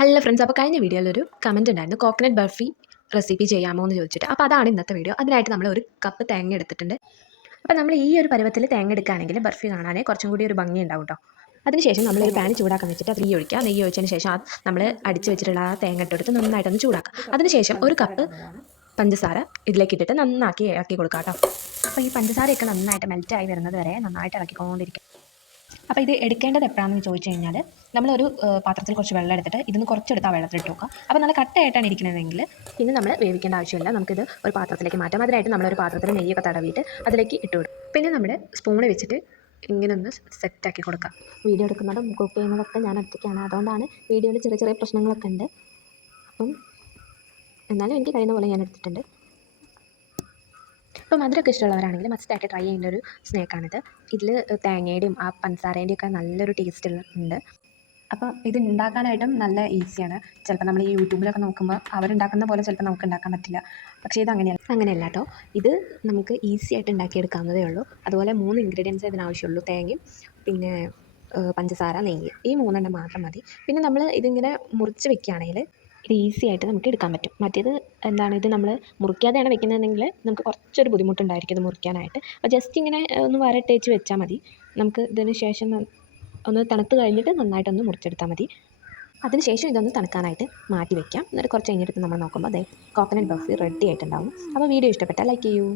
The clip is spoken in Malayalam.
ഹലോ ഫ്രണ്ട്സ്, അപ്പോൾ കഴിഞ്ഞ വീഡിയോയിലൊരു കമൻറ്റ് ഉണ്ടായിരുന്നു കോക്കനട്ട് ബർഫി റെസിപ്പി ചെയ്യാമോ എന്ന് ചോദിച്ചിട്ട്. അപ്പോൾ അതാണ് ഇന്നത്തെ വീഡിയോ. അതിനായിട്ട് നമ്മൾ ഒരു കപ്പ് തേങ്ങ എടുത്തിട്ടുണ്ട്. അപ്പോൾ നമ്മൾ ഈ ഒരു പരുവത്തിൽ തേങ്ങ എടുക്കുകയാണെങ്കിൽ ബർഫി കാണാനേ കുറച്ചും കൂടി ഒരു ഭംഗി ഉണ്ടാവും കേട്ടോ. അതിനുശേഷം നമ്മളൊരു പാൻ ചൂടാക്കാൻ വെച്ചിട്ട് നെയ്യ് ഒഴിക്കുക. നെയ്യ് ഒഴിച്ചതിന് ശേഷം നമ്മൾ അടിച്ച് വെച്ചിട്ടുള്ള ആ തേങ്ങ ഇട്ടെടുത്ത് നന്നായിട്ടൊന്ന് ചൂടാക്കുക. അതിനുശേഷം ഒരു കപ്പ് പഞ്ചസാര ഇതിലേക്ക് ഇട്ടിട്ട് നന്നാക്കി ഇളക്കി കൊടുക്കുക കേട്ടോ. അപ്പോൾ ഈ പഞ്ചസാരയൊക്കെ നന്നായിട്ട് മെൽറ്റായി വരുന്നത് വരെ നന്നായിട്ട് ഇളക്കിക്കൊണ്ടിരിക്കുക. അപ്പോൾ ഇത് എടുക്കേണ്ടത് എപ്പോഴാണെന്ന് ചോദിച്ചു കഴിഞ്ഞാൽ നമ്മളൊരു പാത്രത്തിൽ കുറച്ച് വെള്ളം എടുത്തിട്ട് ഇതിന് കുറച്ചെടുത്ത് ആ വെള്ളത്തിലിട്ട് വെക്കുക. അപ്പോൾ നല്ല കട്ടയായിട്ടാണ് ഇരിക്കുന്നതെങ്കിൽ പിന്നെ നമ്മൾ വേവിക്കേണ്ട ആവശ്യമില്ല. നമുക്കിത് ഒരു പാത്രത്തിലേക്ക് മാറ്റാം. അതിനായിട്ട് നമ്മളൊരു പാത്രത്തിൽ നെയ്യൊക്കെ തടവിയിട്ട് അതിലേക്ക് ഇട്ട് കൊടുക്കും. പിന്നെ നമ്മുടെ സ്പൂണ് വെച്ചിട്ട് ഇങ്ങനെ ഒന്ന് സെറ്റാക്കി കൊടുക്കാം. വീഡിയോ എടുക്കുന്നതും കുക്ക് ചെയ്യുന്നതൊക്കെ ഞാൻ ഒറ്റയ്ക്കാണ്. അതുകൊണ്ടാണ് വീഡിയോയിൽ ചെറിയ ചെറിയ പ്രശ്നങ്ങളൊക്കെ ഉണ്ട്. അപ്പം എന്നാലും എനിക്ക് കഴിയുന്ന പോലെ ഞാൻ എടുത്തിട്ടുണ്ട്. ഇപ്പോൾ മധുരമൊക്കെ ഇഷ്ടമുള്ളവരാണെങ്കിൽ മസ്റ്റായിട്ട് ട്രൈ ചെയ്യേണ്ട ഒരു സ്നാക്കാണിത്. ഇതിൽ തേങ്ങയുടെയും ആ പഞ്ചസാരേൻ്റെയും ഒക്കെ നല്ലൊരു ടേസ്റ്റ് ഉണ്ട്. അപ്പോൾ ഇത് ഉണ്ടാക്കാനായിട്ടും നല്ല ഈസിയാണ്. ചിലപ്പോൾ നമ്മൾ ഈ യൂട്യൂബിലൊക്കെ നോക്കുമ്പോൾ അവരുണ്ടാക്കുന്ന പോലെ ചിലപ്പോൾ നമുക്ക് ഉണ്ടാക്കാൻ പറ്റില്ല. പക്ഷേ ഇത് അങ്ങനെയല്ല കേട്ടോ. ഇത് നമുക്ക് ഈസി ആയിട്ട് ഉണ്ടാക്കിയെടുക്കാവുന്നതേ ഉള്ളൂ. അതുപോലെ 3 ഇൻഗ്രീഡിയൻസ് ഇതിനാവശ്യമുള്ളൂ. തേങ്ങയും പിന്നെ പഞ്ചസാര, നെയ്യ്, ഈ 3 മാത്രം മതി. പിന്നെ നമ്മൾ ഇതിങ്ങനെ മുറിച്ച് വെക്കുകയാണെങ്കിൽ ഇത് ഈസി ആയിട്ട് നമുക്ക് എടുക്കാൻ പറ്റും. മറ്റേത് ഇത് നമ്മൾ മുറിക്കാതെയാണ് വെക്കുന്നതെങ്കിൽ നമുക്ക് കുറച്ചൊരു ബുദ്ധിമുട്ടുണ്ടായിരിക്കും ഇത് മുറിക്കാനായിട്ട്. അപ്പോൾ ജസ്റ്റ് ഇങ്ങനെ ഒന്ന് വരട്ടേച്ച് വെച്ചാൽ മതി. നമുക്ക് ഇതിന് ശേഷം ഒന്ന് തണുത്ത് കഴിഞ്ഞിട്ട് നന്നായിട്ടൊന്ന് മുറിച്ചെടുത്താൽ മതി. അതിനുശേഷം ഇതൊന്ന് തണുക്കാനായിട്ട് മാറ്റി വയ്ക്കാം. എന്നിട്ട് കുറച്ച് കഴിഞ്ഞിട്ട് നമ്മൾ നോക്കുമ്പോൾ കോക്കനട്ട് ബർഫി റെഡി ആയിട്ടുണ്ടാവും. അപ്പോൾ വീഡിയോ ഇഷ്ടപ്പെട്ടാൽ ലൈക്ക് ചെയ്യൂ.